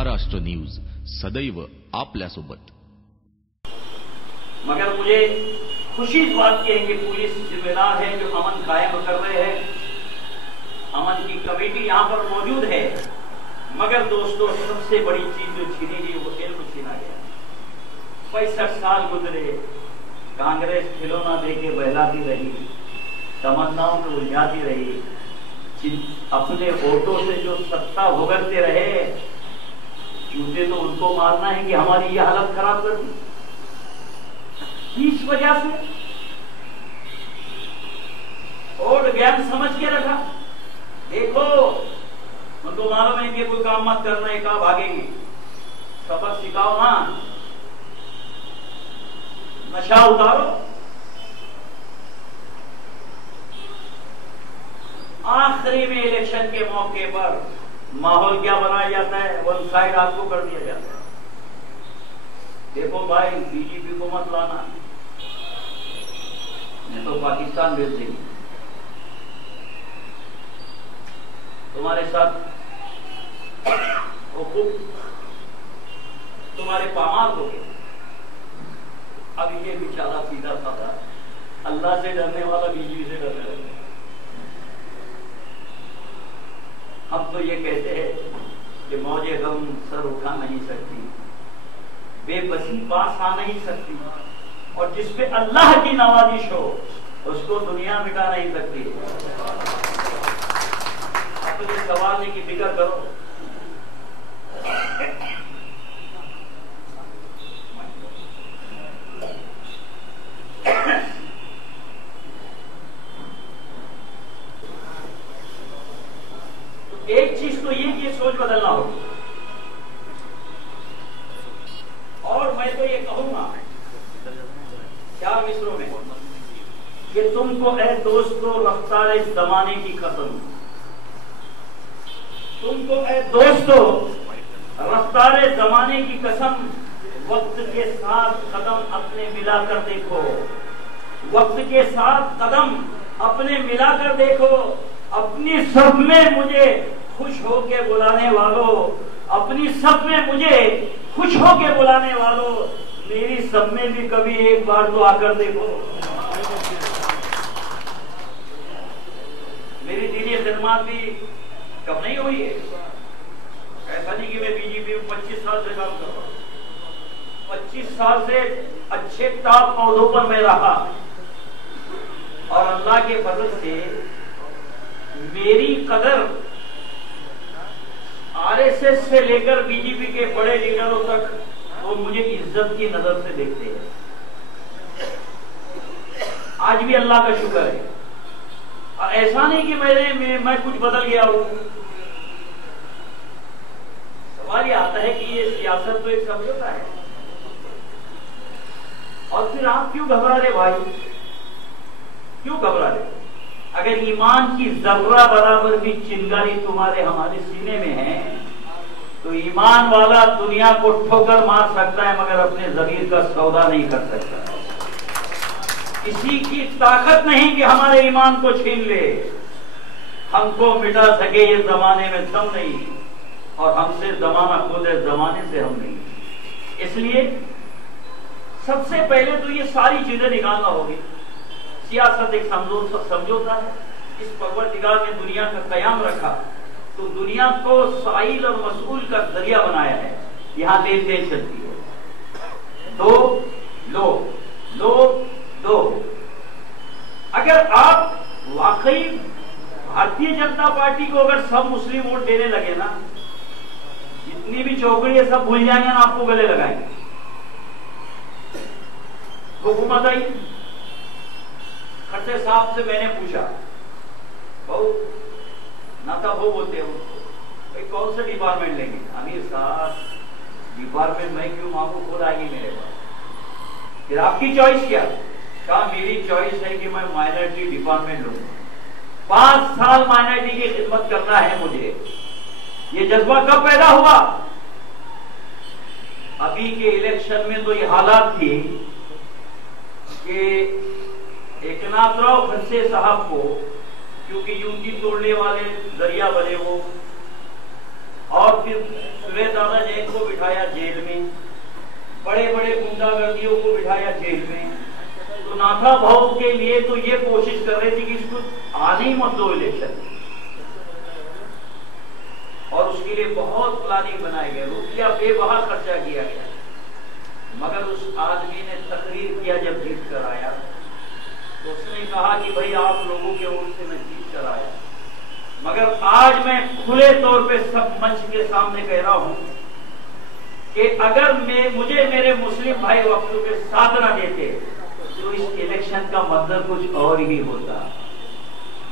Maharashtra news सदैव आपल्यासोबत। मगर मुझे खुशी इस बात की है कि पुलिस जिम्मेदार है जो अमन कायम कर रहे हैं। अमन की कमेटी यहाँ पर मौजूद है। मगर दोस्तों, सबसे बड़ी चीज जो छीनी गई वो इल्म छीना गया। 65 साल गुजरे, कांग्रेस खिलौना देके बहलाती रही, तमन्नाओं में उलझाती रही, अपने वोटों से जो सत्ता भुगतते रहे, चूते तो उनको मारना है कि हमारी ये हालत खराब कर दी। इस वजह से वोट गेम समझ के रखा। देखो, उनको मालूम है कि कोई काम मत करना है, कहा भागेंगे। सबक सिखाओ ना, नशा उतारो। आखिरी में इलेक्शन के मौके पर माहौल क्या बनाया जाता है, वन साइड आपको कर दिया जाता है। देखो भाई, बीजेपी को मत लाना, नहीं तो पाकिस्तान भेज देंगे। तुम्हारे साथ वो खूब तुम्हारे पामाल हो गए। अब ये बेचारा सीधा साधा अल्लाह से डरने वाला बीजेपी से डरने लगा। हम तो ये कहते हैं कि मौजे गम सर उठा नहीं सकती, बेबसी पास आ नहीं सकती, और जिसपे अल्लाह की नवाजिश हो उसको दुनिया मिटा नहीं सकती। अब तो ये सवाल नहीं कि फिक्र करो। एक चीज तो ये सोच बदलना होगी। और मैं तो ये कहूंगा 4 मिसरों में कि तुमको ऐ दोस्तों रफ्तार जमाने की कसम, तुमको ऐ दोस्तों रफ्तार जमाने की कसम, वक्त के साथ कदम अपने मिलाकर देखो, वक्त के साथ कदम अपने मिलाकर देखो। अपनी सब में मुझे खुश होके बुलाने वालों, अपनी सब में मुझे खुश होके बुलाने वालों, मेरी सब में भी कभी एक बार तो आकर देखो। मेरी दीनी खिदमत भी कम नहीं हुई है। ऐसा नहीं कि मैं बीजेपी में 25 साल से काम कर रहा हूं। 25 साल से अच्छे टॉप पौधों पर मैं रहा, और अल्लाह के फजल से मेरी कदर आरएसएस से लेकर बीजेपी के बड़े लीडरों तक वो मुझे इज्जत की नजर से देखते हैं। आज भी अल्लाह का शुक्र है। और ऐसा नहीं कि मैं कुछ बदल गया हूं। सवाल ये आता है कि ये सियासत तो एक समझौता है, और फिर आप क्यों घबरा रहे भाई, क्यों घबरा रहे? अगर ईमान की जर्रा बराबर भी चिंगारी तुम्हारे हमारे सीने में है, तो ईमान वाला दुनिया को ठोकर मार सकता है, मगर अपने जमीर का सौदा नहीं कर सकता। किसी की ताकत नहीं कि हमारे ईमान को छीन ले, हमको मिटा सके ये जमाने में दम नहीं, और हमसे जमाना खुद है, जमाने से हम नहीं। इसलिए सबसे पहले तो ये सारी चीजें निकालना होगी। सियासत एक समझौता है। इस परवरदिगार ने दुनिया का कयाम रखा तो दुनिया को साइल और मसूल का जरिया बनाया है। यहाँ देश देश चलती है, दो लो लो दो। अगर आप वाकई भारतीय जनता पार्टी को अगर सब मुस्लिम वोट देने लगे ना, जितनी भी चौकड़ी है सब भूल जाएंगे ना, आपको गले लगाएंगे। हुकूमत आई, खट्टे साहब से मैंने पूछा, बहु नाता बहु बोलते हो भाई, कौन सा डिपार्टमेंट लेंगे? अमीर साहब, डिपार्टमेंट मैं क्यों मांगू, खुद आएगी मेरे पास। फिर आपकी चॉइस क्या? कहा मेरी चॉइस है कि मैं माइनॉरिटी डिपार्टमेंट लूंगा। 5 साल माइनॉरिटी की खिदमत करना है मुझे। ये जज्बा कब पैदा हुआ? अभी के इलेक्शन में तो ये हालात थी कि एकनाथराव खड़से साहब को, क्योंकि यूनिटी तोड़ने वाले जरिया बने वो, और फिर सुरेश दादा जयंत नाथा भाव के लिए तो ये कोशिश कर रहे थे कि इसको आने ही मत दो इलेक्शन, और उसके लिए बहुत प्लानिंग बनाए गए, रुपया बेबहा खर्चा किया गया। मगर उस आदमी ने तकरीर किया जब जीत कर आया, तो उसने कहा कि भाई आप लोगों के ओर से मैं जीत कर आया, मगर आज मैं खुले तौर पे सब मंच के सामने कह रहा हूं कि अगर मुझे मेरे मुस्लिम भाई वक्तों के साथ ना देते तो इस इलेक्शन का मतलब कुछ और ही होता।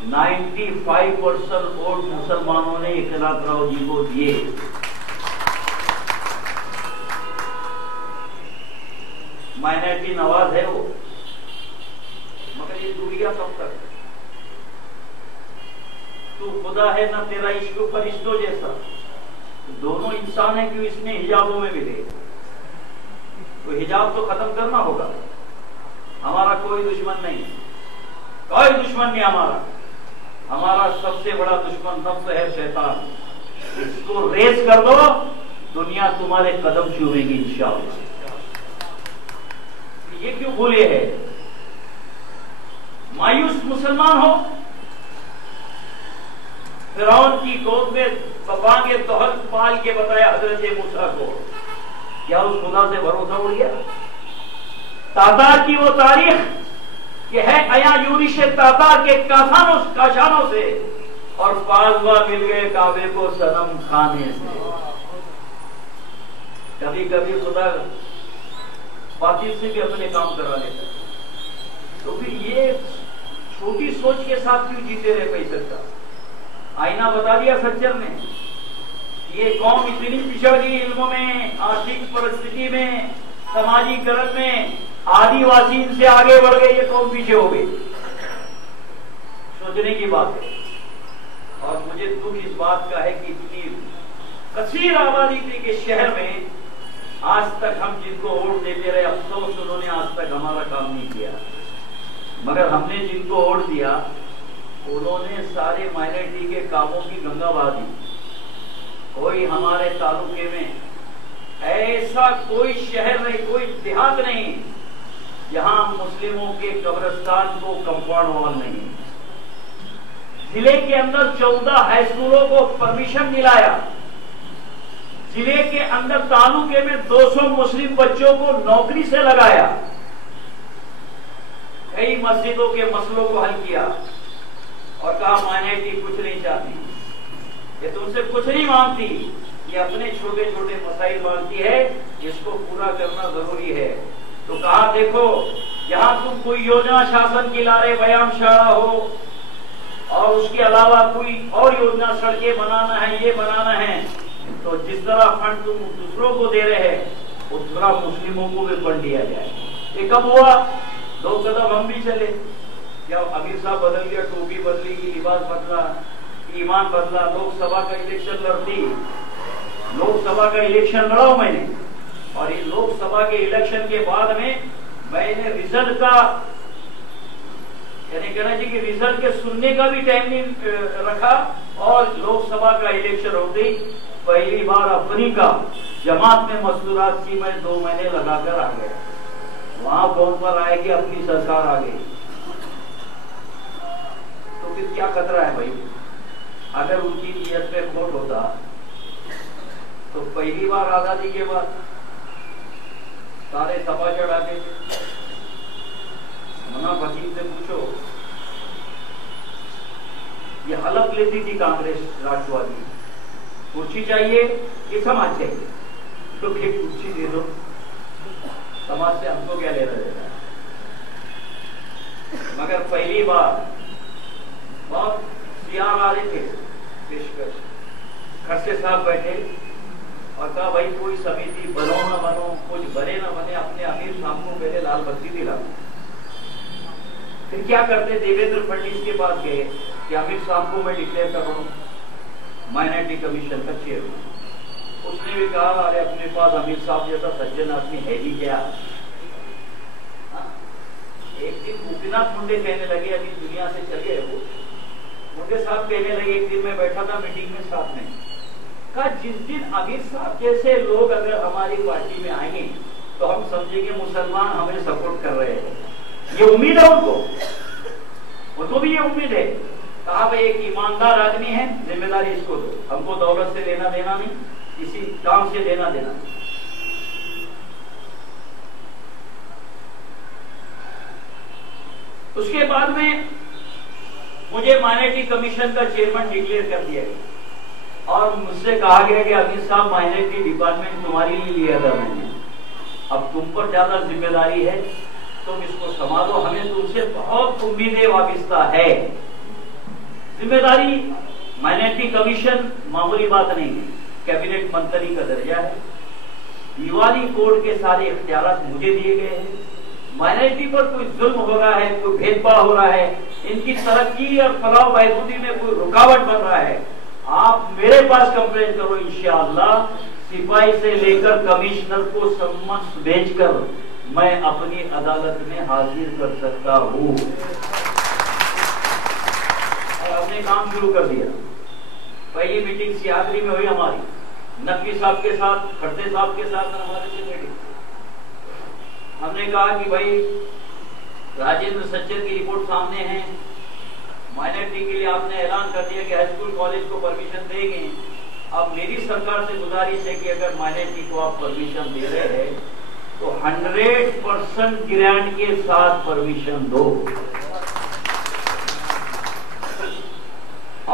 95% वोट मुसलमानों ने एकनाथ राव जी को दिए। माइनॉरिटी नवाज है वो, मगर ये दूरिया कब तक? तू खुदा है ना तेरा इश्क फरिश्तों जैसा, दोनों इंसान है, क्यों इसमें हिजाबों में मिले? तो हिजाब तो खत्म करना होगा। हमारा कोई दुश्मन नहीं, कोई दुश्मन नहीं हमारा सबसे बड़ा दुश्मन नफ्स है, शैतान। इसको रेस कर दो, दुनिया तुम्हारे कदम चूमेगी इंशाअल्लाह। ये क्यों भूले है? मायूस मुसलमान हो, फिरौन की गोद में बबांगे तोहल पाल के बताया हजरत मूसा को, क्या उस खुदा से भरोसा उड़ गया? तातार की वो तारीख कि है अया यूरिश तातार के काशानों से, और पालवा मिल गए काबे को सनम खाने से। कभी कभी खुदा बातिल से भी अपने काम करा लेता है। तो फिर ये छोटी सोच के साथ क्यों जीते रहे पैसे का? आईना बता दिया सज्जन ने, ये कौम इतनी पिछड़ गई इल्मों में, आर्थिक परिस्थिति में, समाजीकरण में, आदिवासी से आगे बढ़ गए, ये कौम पीछे हो गई। सोचने की बात है। और मुझे दुख इस बात का है कि इतनी कसीर आबादी के शहर में आज तक हम जिनको वोट देते रहे, अफसोस उन्होंने आज तक हमारा काम नहीं किया। मगर हमने जिनको वोट दिया उन्होंने सारे माइनॉरिटी के कामों की गंगा बहा दी। कोई हमारे तालुके में ऐसा कोई शहर नहीं, कोई देहात नहीं जहां मुस्लिमों के कब्रिस्तान को कंपाउंड वॉल नहीं। जिले के अंदर 14 हाई स्कूलों को परमिशन दिलाया। जिले के अंदर तालुके में 200 मुस्लिम बच्चों को नौकरी से लगाया। कई मस्जिदों के मसलों को हल किया और कहा माइनॉरिटी कुछ नहीं चाहती, ये तुमसे कुछ नहीं मांगती, ये अपने छोटे छोटे मसाइल मांगती है, इसको पूरा करना जरूरी है। तो कहा देखो, यहां तुम कोई योजना शासन की ला रहे, व्यायामशाला हो और उसके अलावा कोई और योजना, सड़कें बनाना है, ये बनाना है, तो जिस तरह फंड तुम दूसरों को दे रहे हैं उस तरह मुस्लिमों को भी फंड दिया जाए। ये कब हुआ? 2 कदम हम भी चले। क्या अमीर साहब बदल गया, टोपी बदली, लिबास बदला, ईमान बदला, लोकसभा का इलेक्शन लड़ती, लोकसभा का इलेक्शन लड़ा मैंने, और इस लोकसभा के इलेक्शन के बाद में मैंने रिजल्ट का, यानी कहना चाहिए कि रिजल्ट के सुनने का भी टाइम नहीं रखा, और लोकसभा का इलेक्शन होते ही पहली बार अपनी का जमात में मस्तूरात की मैं 2 महीने लगाकर आ गया। वहां फोन पर आए कि अपनी सरकार आ गई। तो फिर क्या खतरा है भाई? अगर उनकी नीयत में खोट होता तो पहली बार आजादी के बाद सारे सभा चढ़ाते। मना वकील से पूछो, ये हलफ लेती थी कांग्रेस राष्ट्रवादी, कुर्सी चाहिए कि समाज चाहिए, तो एक कुर्सी दे दो, समाज से हमको क्या लेना देना है। मगर पहली बार बहुत सियार आ रहे थे पेशकश, खरसे साहब बैठे और कहा भाई कोई समिति बनो ना बनो, कुछ बने ना बने, अपने अमीर साहब को पहले लाल बत्ती दिला। फिर क्या करते, देवेंद्र फडणवीस के पास गए कि अमीर साहब को मैं डिक्लेयर कर रहा हूं माइनॉरिटी कमीशन का चेयरमैन। उसने भी कहा अरे अपने पास अमीर साहब जैसा सज्जन आदमी है ही क्या। एक दिन गोपीनाथ मुंडे कहने लगे, अभी दुनिया से चले गए वो, मुंडे साहब कहने लगे, एक दिन मैं बैठा था मीटिंग में साथ में, कहा जिस दिन अमीर साहब जैसे लोग अगर हमारी पार्टी में आएंगे तो हम समझेंगे मुसलमान हमें सपोर्ट कर रहे हैं। ये उम्मीद है उनको भी ये उम्मीद है। कहा भाई एक ईमानदार आदमी है, जिम्मेदारी इसको दो, हमको दौलत से लेना देना नहीं, किसी काम से लेना देना नहीं। उसके बाद में मुझे माइनॉरिटी कमीशन का चेयरमैन डिक्लेयर कर दिया गया और मुझसे कहा गया कि अमित साहब माइनॉरिटी डिपार्टमेंट तुम्हारे लिए लिया था मैंने, अब तुम पर ज्यादा जिम्मेदारी है, तुम इसको संभालो, हमें तुमसे बहुत उम्मीदें वाबिस्ता है। जिम्मेदारी माइनॉरिटी कमीशन मामूली बात नहीं है, कैबिनेट मंत्री का दर्जा है, दिवाली कोड के सारे इख्तियार मुझे दिए गए हैं। माइनॉरिटी पर कोई जुल्म हो रहा है, कोई भेदभाव हो रहा है, इनकी तरक्की और फलाह बहबूदी में कोई रुकावट बन रहा है, आप मेरे पास कंप्लेन करो, इंशाअल्लाह सिपाही से लेकर कमिश्नर को सम्मन भेजकर मैं अपनी अदालत में हाजिर कर सकता हूं। हमने काम शुरू कर दिया। पहली मीटिंग सियादरी में हुई हमारी, नकवी साहब के साथ, खड़से साहब के साथ हमारे से मीटिंग। हमने कहा कि भाई राजेंद्र सच्चर की रिपोर्ट सामने है, माइनॉरिटी के लिए आपने ऐलान कर दिया कि हाई स्कूल कॉलेज को परमिशन देंगे। अब मेरी सरकार से गुजारिश है कि अगर माइनॉरिटी को आप परमिशन दे रहे हैं तो 100% ग्रांट के साथ परमिशन दो।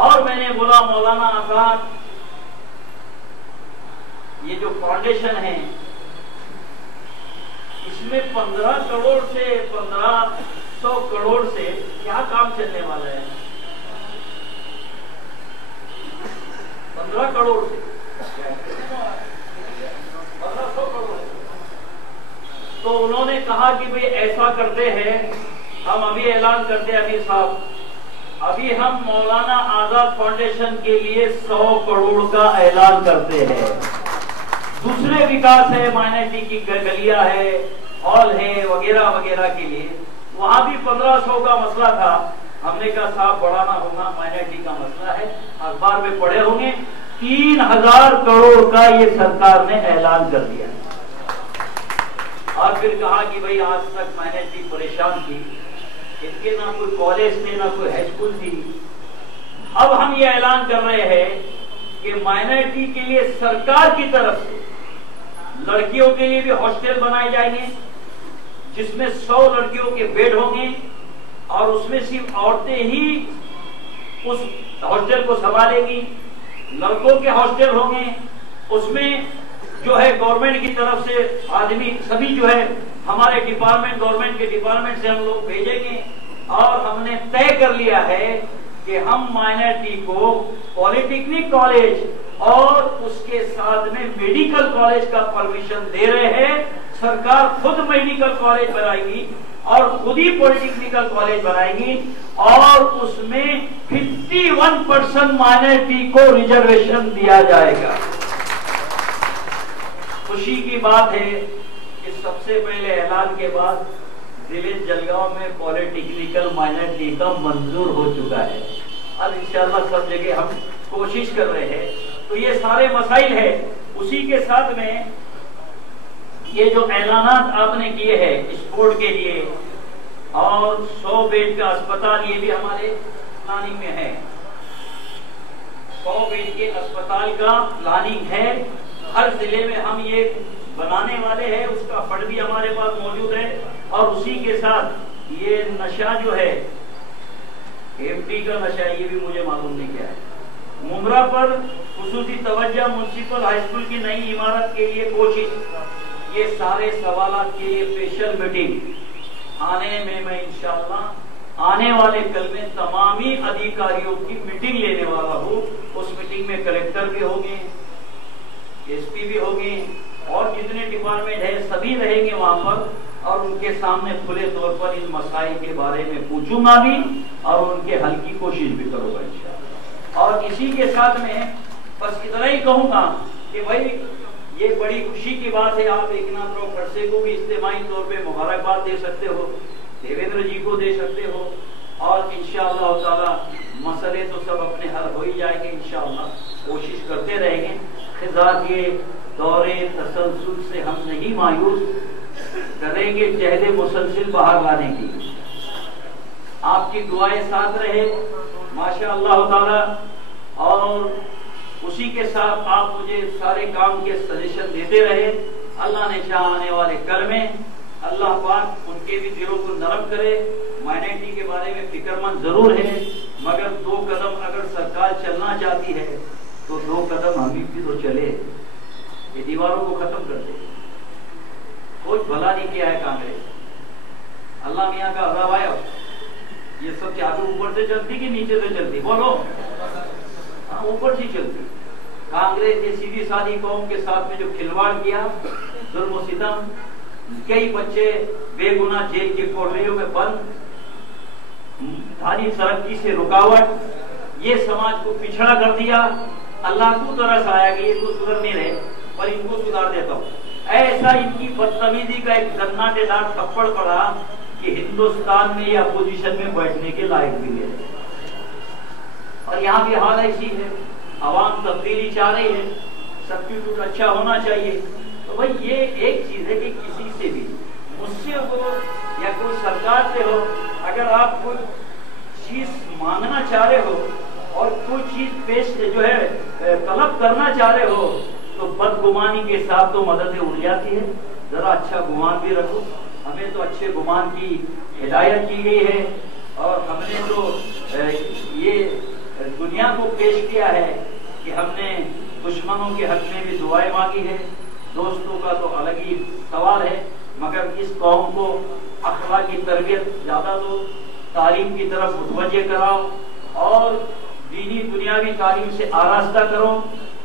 और मैंने बोला मौलाना आजाद, ये जो फाउंडेशन है इसमें 15 करोड़ से 1500 करोड़ से क्या काम चलने वाला है? 15 करोड़ से 1500 करोड़। तो उन्होंने कहा कि भाई ऐसा करते हैं, हम अभी ऐलान करते हैं अभी साहब, अभी हम मौलाना आजाद फाउंडेशन के लिए 100 करोड़ का ऐलान करते हैं। दूसरे विकास है, माइनॉरिटी की गलियां है, हॉल है, वगैरह वगैरह के लिए, वहां भी 1500 का मसला था। हमने कहा साहब बढ़ाना होगा, माइनॉरिटी का मसला है, अखबार में पढ़े होंगे 3000 करोड़ का ये सरकार ने ऐलान कर दिया। और फिर कहा कि भाई आज तक माइनॉरिटी परेशान थी, इनके ना कोई कॉलेज थे ना कोई हाई स्कूल थी, अब हम ये ऐलान कर रहे हैं कि माइनॉरिटी के लिए सरकार की तरफ से लड़कियों के लिए भी हॉस्टल बनाए जाएंगे जिसमें 100 लड़कियों के बेड होंगे और उसमें सिर्फ औरतें ही उस हॉस्टल को संभालेंगी। लड़कों के हॉस्टल होंगे, उसमें जो है गवर्नमेंट की तरफ से आदमी सभी जो है हमारे डिपार्टमेंट, गवर्नमेंट के डिपार्टमेंट से हम लोग भेजेंगे। और हमने तय कर लिया है कि हम माइनॉरिटी को पॉलिटेक्निक कॉलेज और उसके साथ में मेडिकल कॉलेज का परमिशन दे रहे हैं। सरकार खुद मेडिकल कॉलेज बनाएगी और खुद ही पॉलिटेक्निकल कॉलेज बनाएगी और उसमें 51% माइनॉरिटी को रिजर्वेशन दिया जाएगा। खुशी की बात है कि सबसे पहले ऐलान के बाद जिले जलगांव में पॉलिटेक्निकल माइनॉरिटी का मंजूर हो चुका है। अब इंशाल्लाह सब जगह हम कोशिश कर रहे हैं। तो ये सारे मसाइल है। उसी के साथ में ये जो ऐलानात आपने किए हैं स्पोर्ट के लिए और 100 बेड का अस्पताल, ये भी हमारे प्लानिंग में है। 100 बेड के अस्पताल का प्लानिंग है, हर जिले में हम ये बनाने वाले हैं, उसका फंड भी हमारे पास मौजूद है। और उसी के साथ ये नशा जो है, एमटी का नशा, ये भी मुझे मालूम नहीं क्या है। मुमरा पर खुसूसी तवज्जो, म्युनिसिपल हाई स्कूल की नई इमारत के लिए कोशिश, ये सारे सवालात के लिए स्पेशल मीटिंग आने में मैं इंशाअल्लाह आने वाले कल में तमामी अधिकारियों की मीटिंग लेने वाला हूँ। उस मीटिंग में कलेक्टर भी होंगे, एसपी भी होंगे और जितने डिपार्टमेंट है सभी रहेंगे वहां पर और उनके सामने खुले तौर पर इन मसाइल के बारे में पूछूंगा भी और उनके हल की कोशिश भी करूंगा इंशाअल्लाह। और इसी के साथ में बस इतना ही कहूंगा कि भाई ये बड़ी खुशी की बात है, आप एकनाथ राव खड़से को भी इज्तिमाई तौर पे मुबारकबाद दे सकते हो, देवेंद्र जी को दे सकते हो और इंशाअल्लाह ताला मसले तो सब अपने हल हो ही जाएंगे। इंशाअल्लाह कोशिश करते रहेंगे। खिज़ा के दौरे तसलसल से हम नहीं मायूस, करेंगे जहद मुसलसिल बाहर लाने की। आपकी दुआएं साथ रहे माशाअल्लाह ताला, और उसी के साथ आप मुझे सारे काम के सजेशन देते रहे। अल्लाह ने चाहा आने वाले कल में अल्लाह पाक उनके भी दिलों को नरम करे। माइनॉरिटी के बारे में फिक्रमंद जरूर है, मगर 2 कदम अगर सरकार चलना चाहती है तो 2 कदम हम भी तो चले, ये दीवारों को खत्म कर दे। कुछ भला नहीं किया है कांग्रेस, अल्लाह मियाँ का अज़ाब आया। ये सब चाबी ऊपर से चलती कि नीचे से चलती, बोलो? हाँ, ऊपर से चलती। कांग्रेस ने सीधी सादी कौम के साथ में जो खिलवाड़ किया, जुल्म और सितम, कई बच्चे बेगुनाह जेल के कोठरियों में बंद, धारी तरक्की से रुकावट, ये समाज को पिछड़ा कर दिया। अल्लाह को तरस आया कि ये तो सुधर नहीं रहे, पर इनको सुधार देता हूँ। ऐसा इनकी बदतमीजी का एक जन्नाटेदार थप्पड़ पड़ा कि हिंदुस्तान में या अपोजिशन में बैठने के लायक भी नहीं है। और यहाँ भी हाल ऐसी है, आवाम तब्दीली चाह रही है, सब्स्टिट्यूट अच्छा होना चाहिए। तो भाई ये एक चीज है कि किसी से भी, मुझसे हो या कोई सरकार से हो, अगर आप कोई चीज मांगना चाह रहे हो और कोई चीज पेश जो है तलब करना चाह रहे हो, तो बदगुमानी के साथ तो मददें उड़ जाती है। जरा अच्छा गुमान भी रखो। हमें तो अच्छे गुमान की हिदायत की गई है, और हमने तो ये दुनिया को पेश किया है कि हमने दुश्मनों के हक में भी दुआएं मांगी है। दोस्तों का तो अलग ही सवाल है, मगर इस कौम को अखलाक की तरबियत ज्यादा दो, तालीम की तरफ मुतवज्जे कराओ, और दीनी दुनियावी तालीम से आरास्ता करो,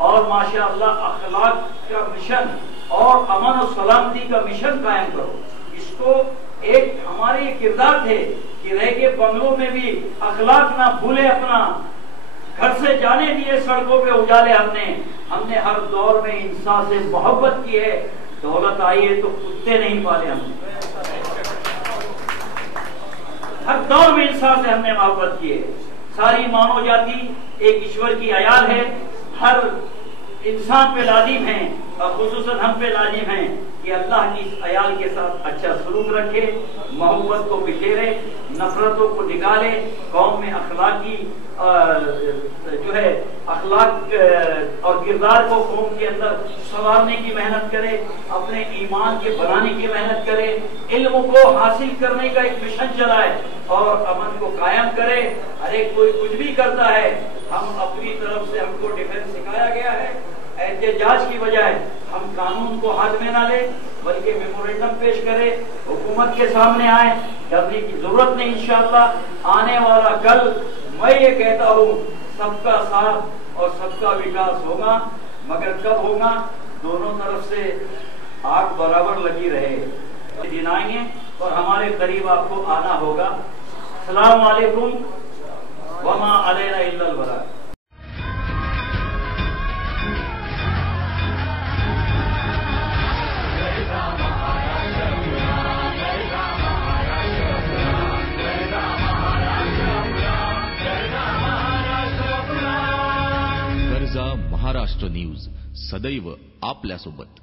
और माशाअल्लाह अखलाक का मिशन और अमन और सलामती का मिशन कायम करो। इसको एक हमारे किरदार थे कि रह के बंगलों में भी अखलाक ना भूले अपना, घर से जाने दिए सड़कों पे उजाले हमने हर दौर में इंसान से मोहब्बत की है। दौलत आई है तो कुत्ते नहीं पाले हमने, हर दौर में इंसान से हमने मोहब्बत की है। सारी मानव जाति एक ईश्वर की अयाल है, हर इंसान पे लाजिम है, और खुसूसन हम पे लाजिम है कि अल्लाह की इस अयाल के साथ अच्छा सलूक रखे, मोहब्बत को बिखेरे, नफरतों को निकाले, कौम में अखलाकी जो है अखलाक और किरदार को कौम के अंदर संवारने की मेहनत करे, अपने ईमान के बनाने की मेहनत करे, इल्म को हासिल करने का एक मिशन चलाए, और अमन को कायम करे। अरे कोई कुछ भी करता है, हम अपनी तरफ से, हमको डिफेंस सिखाया गया है, एहतजाज की बजाय हम कानून को हाथ में ना ले, बल्कि मेमोरेंडम पेश करे, हुकूमत के सामने आए, डरने की जरूरत नहीं। इंशाअल्लाह आने वाला कल मैं ये कहता हूँ, सबका साथ और सबका विकास होगा, मगर कब होगा? दोनों तरफ से आग बराबर लगी रहे। जिनाएंगे और हमारे करीब आपको आना होगा। अस्सलाम वालेकुम वमा अलैना इल्लल बलाग। गर्जा महाराष्ट्र न्यूज, सदैव आपल्यासोबत।